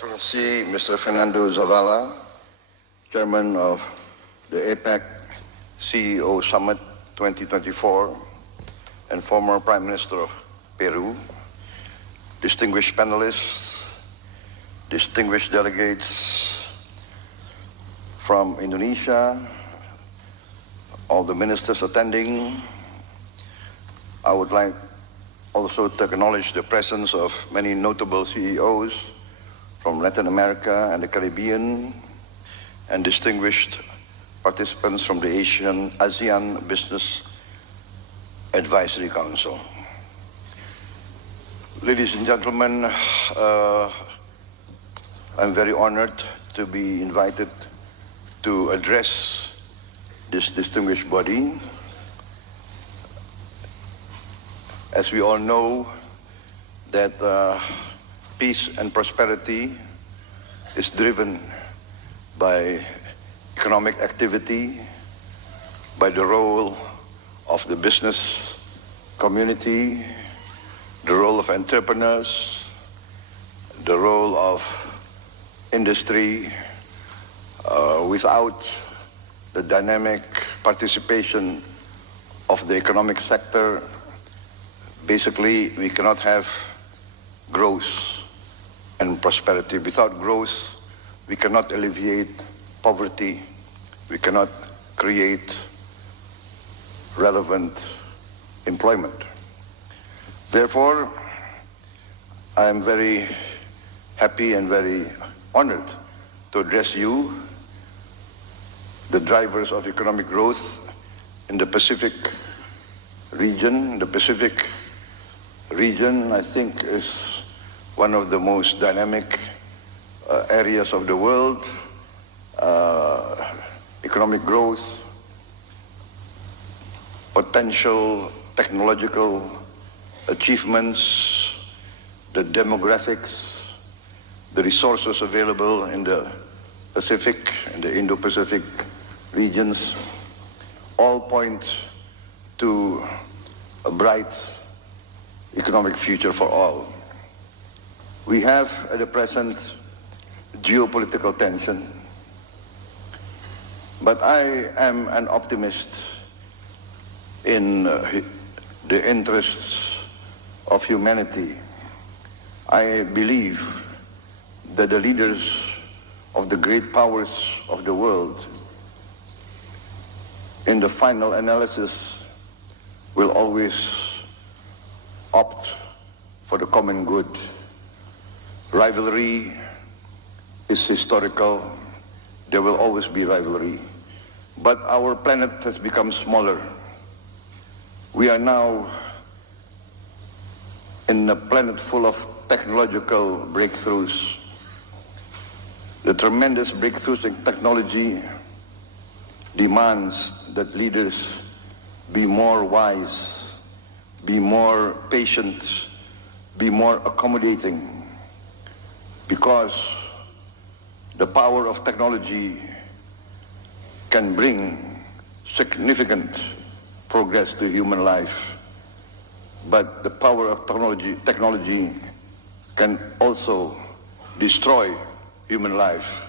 Excellency Mr. Fernando Zavala, Chairman of the APEC CEO Summit 2024 and former Prime Minister of Peru, distinguished panelists, distinguished delegates from Indonesia, all the ministers attending. I would like also to acknowledge the presence of many notable CEOs from Latin America and the Caribbean, and distinguished participants from the ASEAN Business Advisory Council. Ladies and gentlemen, I'm very honored to be invited to address this distinguished body. As we all know, that peace and prosperity is driven by economic activity, by the role of the business community, the role of entrepreneurs, the role of industry. Without the dynamic participation of the economic sector, basically we cannot have growth and prosperity. Without growth, we cannot alleviate poverty. We cannot create relevant employment. Therefore, I am very happy and very honored to address you, the drivers of economic growth in the Pacific region. The Pacific region, I think, is one of the most dynamic areas of the world. Economic growth, potential technological achievements, the demographics, the resources available in the Pacific and the Indo-Pacific regions, all point to a bright economic future for all. We have at the present geopolitical tension, but I am an optimist in the interests of humanity. I believe that the leaders of the great powers of the world, in the final analysis, will always opt for the common good. Rivalry is historical. There will always be rivalry. But our planet has become smaller. We are now in a planet full of technological breakthroughs. The tremendous breakthroughs in technology demands that leaders be more wise, be more patient, be more accommodating, because the power of technology can bring significant progress to human life, but the power of technology can also destroy human life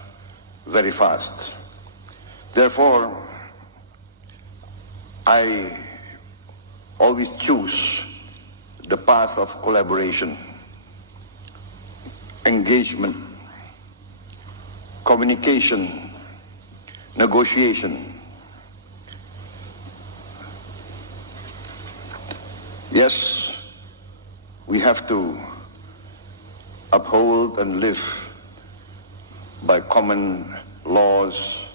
very fast. Therefore, I always choose the path of collaboration, engagement, communication, negotiation. Yes, we have to uphold and live by common laws,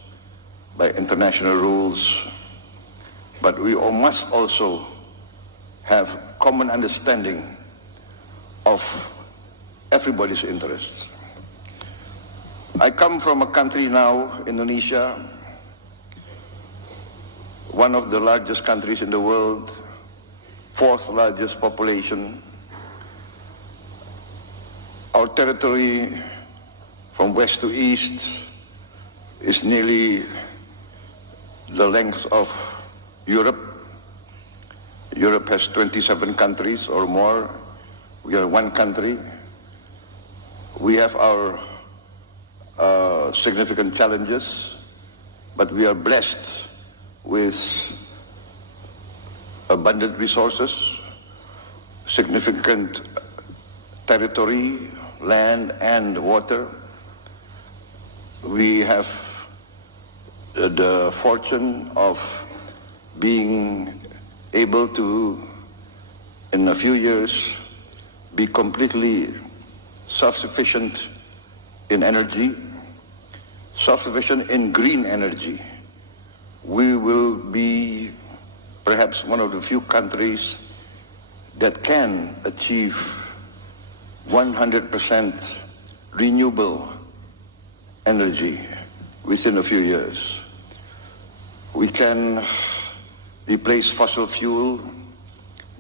by international rules, but we must also have common understanding of everybody's interests. I come from a country now, Indonesia, one of the largest countries in the world, fourth largest population. Our territory from west to east is nearly the length of Europe. Europe has 27 countries or more. We are one country. We have our significant challenges, but we are blessed with abundant resources, significant territory, land and water. We have the fortune of being able to, in a few years, be completely self-sufficient in energy, self-sufficient in green energy. We will be perhaps one of the few countries that can achieve 100% renewable energy within a few years. We can replace fossil fuel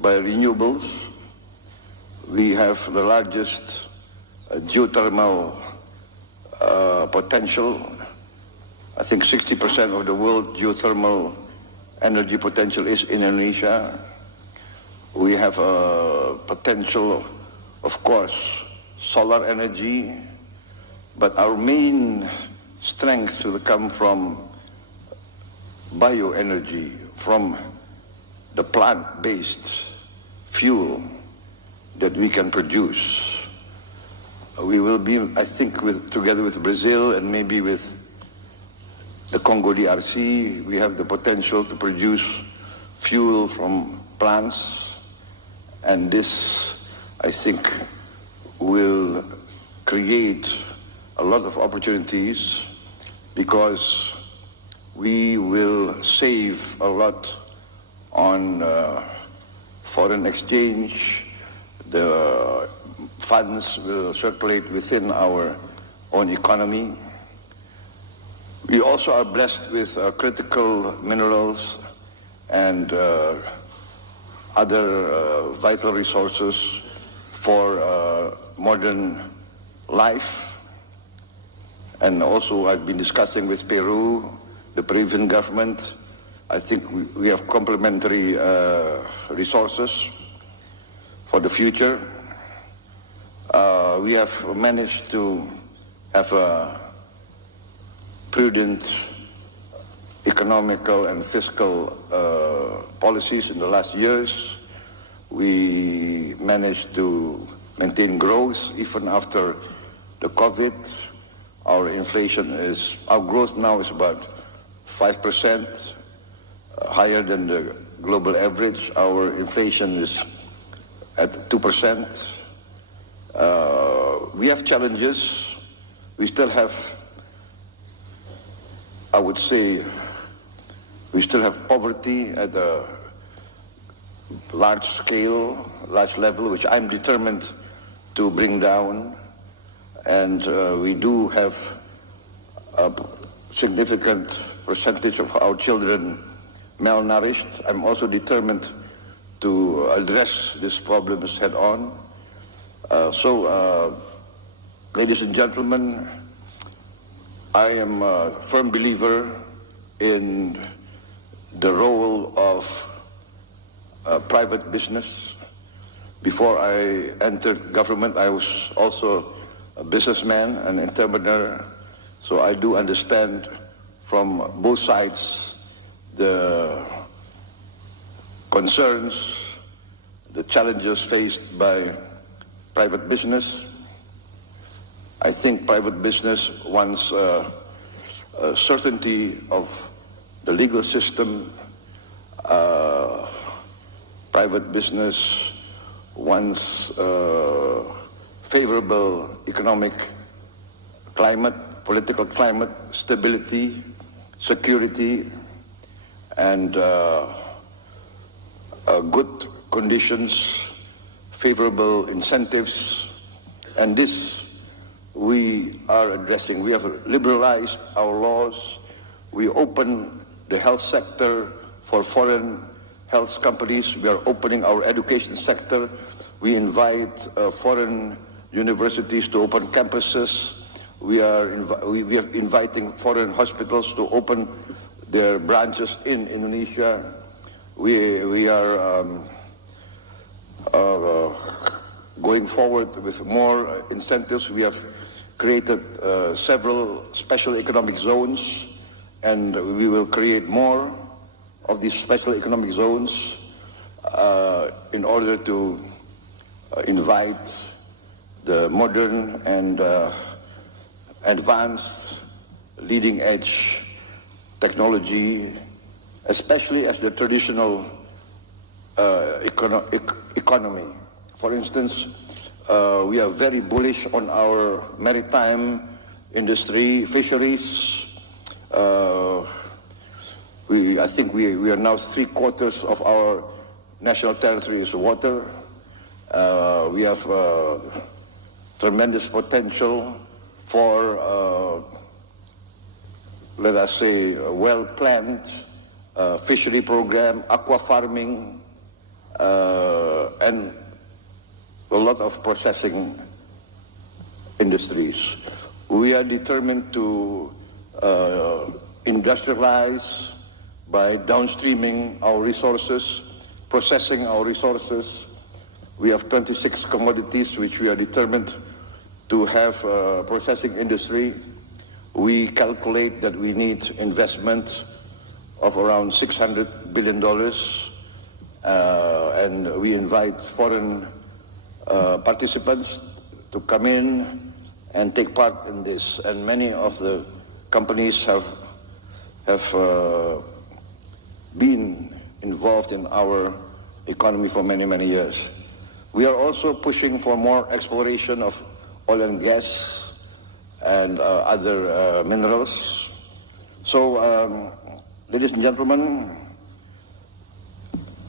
by renewables. We have the largest geothermal potential. I think 60% of the world geothermal energy potential is in Indonesia. We have a potential, of course, solar energy, but our main strength will come from bioenergy, from the plant-based fuel that we can produce. We will be, I think, together with Brazil and maybe with the Congo DRC, we have the potential to produce fuel from plants, and this, I think, will create a lot of opportunities because we will save a lot on foreign exchange. The funds will circulate within our own economy. We also are blessed with critical minerals and other vital resources for modern life. And also I've been discussing with Peru, the Peruvian government. I think we have complementary resources for the future. We have managed to have a prudent economical and fiscal policies in the last years. We managed to maintain growth even after the COVID. Our growth now is about 5%, higher than the global average. Our inflation is at 2%. We have challenges. We still have, I would say, we still have poverty at a large scale, large level, which I'm determined to bring down. And we do have a significant percentage of our children malnourished. I'm also determined to address these problems head on. Ladies and gentlemen, I am a firm believer in the role of private business. Before I entered government, I was also a businessman, an entrepreneur, so I do understand from both sides the concerns, the challenges faced by private business. I think private business wants a certainty of the legal system. Private business wants favorable economic climate, political climate, stability, security, and good conditions, favorable incentives, and this we are addressing. We have liberalized our laws. We open the health sector for foreign health companies. We are opening our education sector. We invite foreign universities to open campuses. We are inviting foreign hospitals to open their branches in Indonesia. We are going forward with more incentives. We have created several special economic zones, and we will create more of these special economic zones in order to invite the modern and advanced leading-edge technology, especially as the traditional economy. For instance, we are very bullish on our maritime industry, fisheries. I think we are now 3/4 of our national territory is water. We have tremendous potential for, let us say, a well-planned fishery program, aqua farming, and a lot of processing industries. We are determined to industrialize by downstreaming our resources, processing our resources. We have 26 commodities which we are determined to have a processing industry. We calculate that we need investment of around $600 billion, and we invite foreign participants to come in and take part in this. And many of the companies have been involved in our economy for many, many years. We are also pushing for more exploration of oil and gas and other minerals. So, ladies and gentlemen,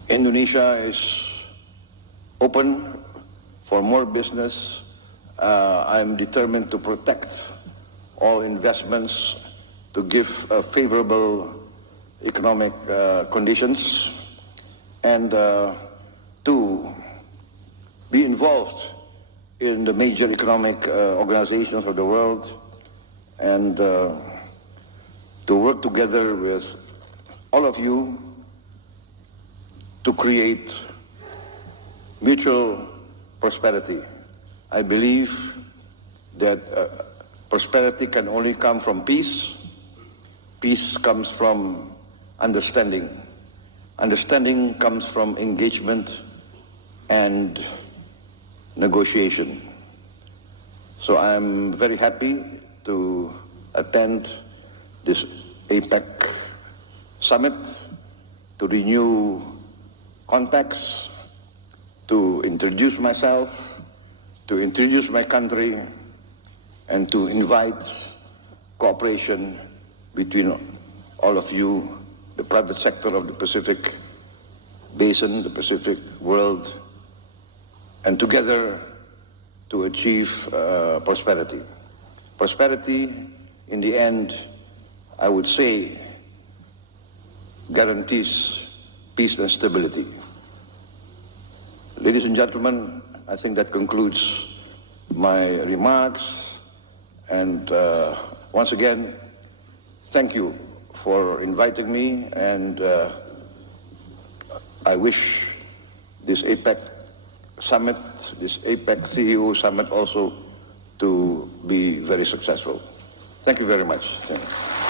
Indonesia is open for more business. I'm determined to protect all investments, to give favorable economic conditions, and to be involved in the major economic organizations of the world, and to work together with all of you to create mutual prosperity. I believe that prosperity can only come from peace. Peace comes from understanding. Understanding comes from engagement and negotiation. So I'm very happy to attend this APEC summit, to renew contacts, to introduce myself, to introduce my country, and to invite cooperation between all of you, the private sector of the Pacific Basin, the Pacific world, and together to achieve prosperity. Prosperity, in the end, I would say, guarantees peace and stability. Ladies and gentlemen, I think that concludes my remarks. And once again, thank you for inviting me, and I wish this APEC summit, this APEC CEO summit also to be very successful. Thank you very much. Thank you.